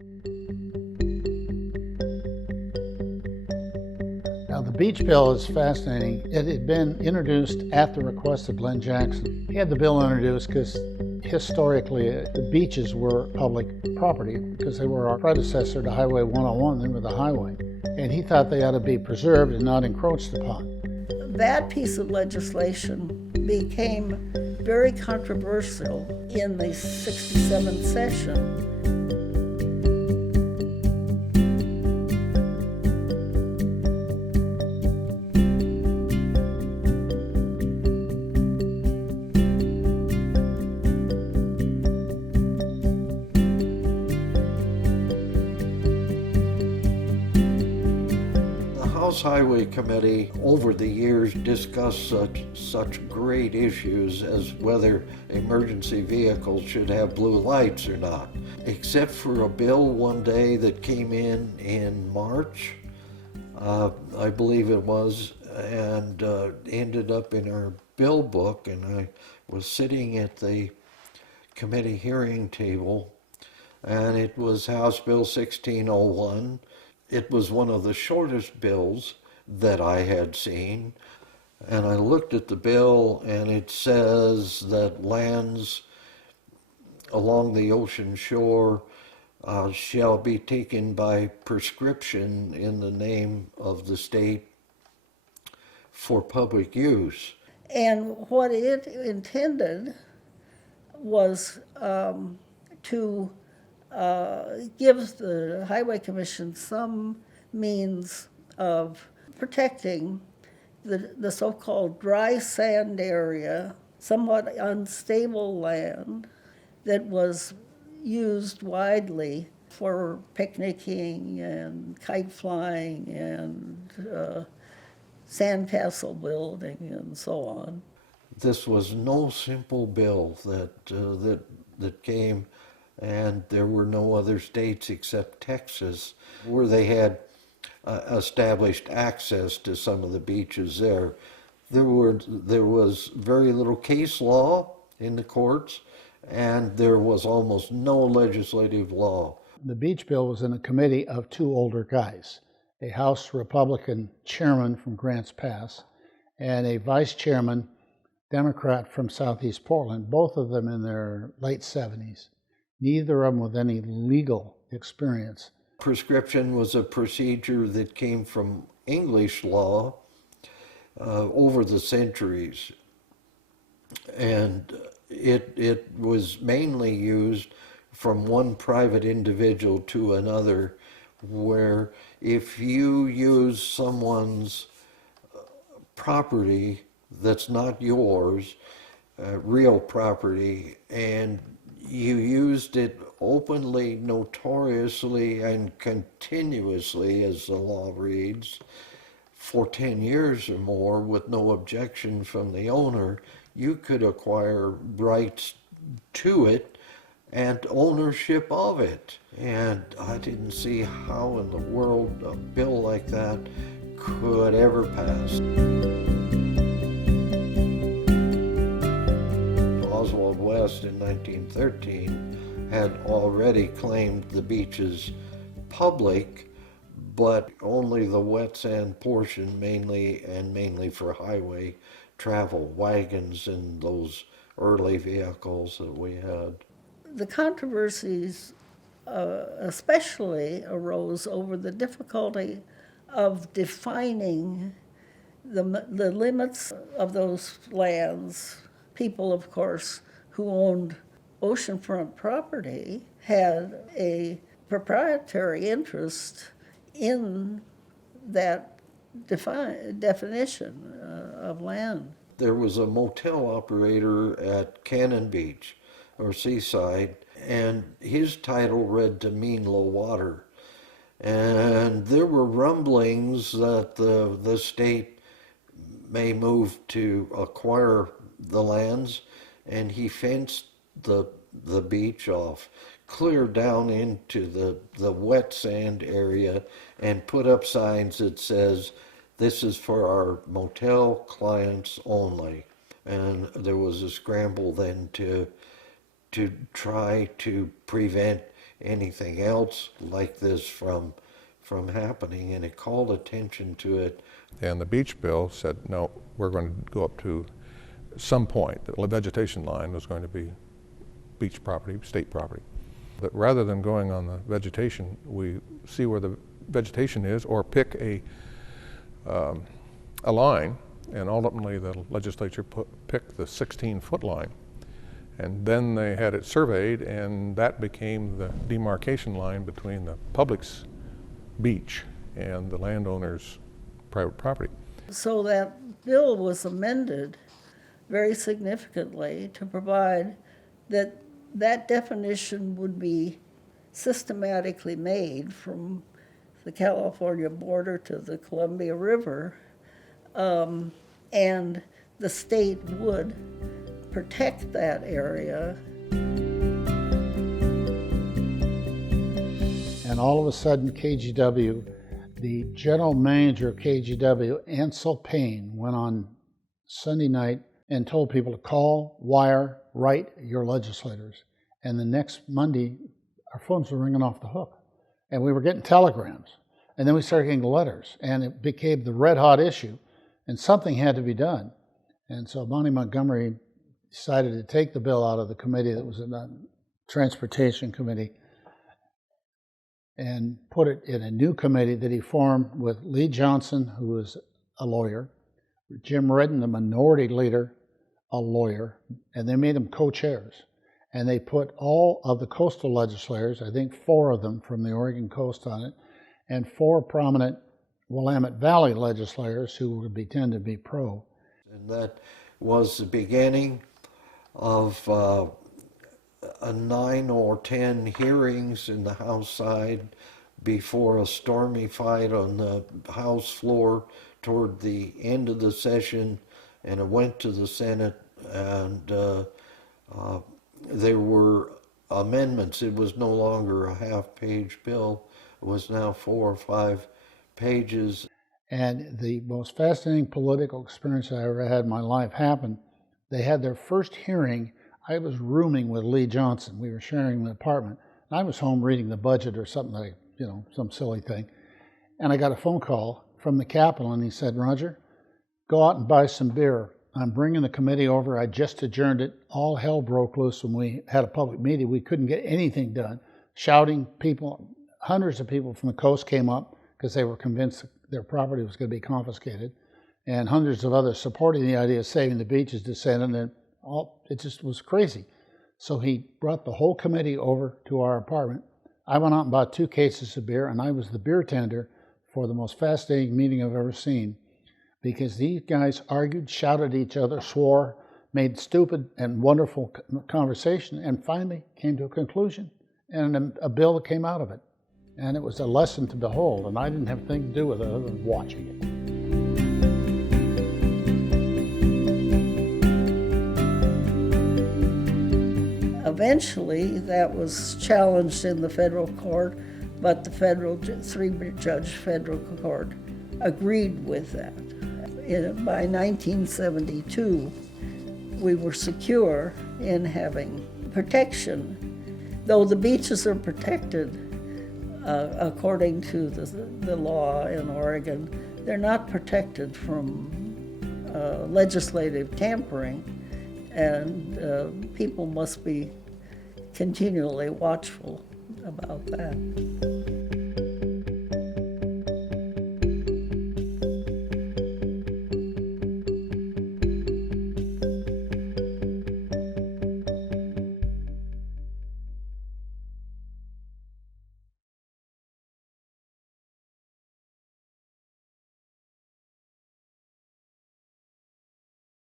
Now, the beach bill is fascinating. It had been introduced at the request of Glenn Jackson. He had the bill introduced because historically the beaches were public property because they were our predecessor to Highway 101, they were the highway. And he thought they ought to be preserved and not encroached upon. That piece of legislation became very controversial in the 67th session. House Highway Committee over the years discussed such great issues as whether emergency vehicles should have blue lights or not. Except for a bill one day that came in March, I believe it was, and ended up in our bill book, and I was sitting at the committee hearing table, and it was House Bill 1601. It was one of the shortest bills that I had seen, and I looked at the bill, and it says that lands along the ocean shore shall be taken by prescription in the name of the state for public use. And what it intended was to give the Highway Commission some means of protecting the so-called dry sand area, somewhat unstable land that was used widely for picnicking and kite flying and sandcastle building and so on. This was no simple bill that came, and there were no other states except Texas where they had established access to some of the beaches there. There was very little case law in the courts, and there was almost no legislative law. The beach bill was in a committee of two older guys, a House Republican chairman from Grants Pass and a vice chairman Democrat from Southeast Portland, both of them in their late 70s. Neither of them with any legal experience. Prescription was a procedure that came from English law over the centuries, and it was mainly used from one private individual to another, where if you use someone's property that's not yours, real property, and you used it openly, notoriously, and continuously, as the law reads, for 10 years or more with no objection from the owner, you could acquire rights to it and ownership of it. And I didn't see how in the world a bill like that could ever pass. Oswald West in 1913 had already claimed the beaches public, but only the wet sand portion mainly for highway travel, wagons and those early vehicles that we had. The controversies especially arose over the difficulty of defining the limits of those lands. People, of course, who owned oceanfront property had a proprietary interest in that definition of land. There was a motel operator at Cannon Beach, or Seaside, and his title read to mean low water. And there were rumblings that the state may move to acquire the lands, and he fenced the beach off, clear down into the wet sand area, and put up signs that says, "This is for our motel clients only." And there was a scramble then to try to prevent anything else like this from happening, and it called attention to it. And the beach bill said, no, we're going to go up to some point. The vegetation line was going to be beach property, state property. But rather than going on the vegetation, we see where the vegetation is, or pick a line, and ultimately the legislature picked the 16-foot line. And then they had it surveyed, and that became the demarcation line between the public's beach and the landowner's private property. So that bill was amended very significantly to provide that that definition would be systematically made from the California border to the Columbia River, and the state would protect that area. And all of a sudden, KGW, the general manager of KGW, Ansel Payne, went on Sunday night and told people to call, wire, write your legislators. And the next Monday, our phones were ringing off the hook. And we were getting telegrams. And then we started getting letters. And it became the red hot issue. And something had to be done. And so Bonnie Montgomery decided to take the bill out of the committee that was in the Transportation Committee and put it in a new committee that he formed with Lee Johnson, who was a lawyer, Jim Redden, the minority leader, a lawyer, and they made them co-chairs. And they put all of the coastal legislators, I think 4 of them from the Oregon coast on it, and 4 prominent Willamette Valley legislators who would tend to be pro. And that was the beginning of 9 or 10 hearings in the House side before a stormy fight on the House floor toward the end of the session, and it went to the Senate, and there were amendments. It was no longer a half-page bill. It was now 4 or 5 pages. And the most fascinating political experience I ever had in my life happened. They had their first hearing. I was rooming with Lee Johnson. We were sharing the apartment. I was home reading the budget or something like, some silly thing. And I got a phone call from the Capitol, and he said, Roger, go out and buy some beer. I'm bringing the committee over. I just adjourned it. All hell broke loose when we had a public meeting. We couldn't get anything done. Shouting, people, hundreds of people from the coast came up because they were convinced their property was going to be confiscated. And hundreds of others supporting the idea of saving the beaches descended, and it just was crazy. So he brought the whole committee over to our apartment. I went out and bought 2 cases of beer, and I was the beer tender for the most fascinating meeting I've ever seen, because these guys argued, shouted at each other, swore, made stupid and wonderful conversation, and finally came to a conclusion and a bill that came out of it. And it was a lesson to behold, and I didn't have anything to do with it other than watching it. Eventually, that was challenged in the federal court, but the federal 3-judge federal court agreed with that. By 1972, we were secure in having protection. Though the beaches are protected according to the law in Oregon, they're not protected from legislative tampering, and people must be continually watchful about that.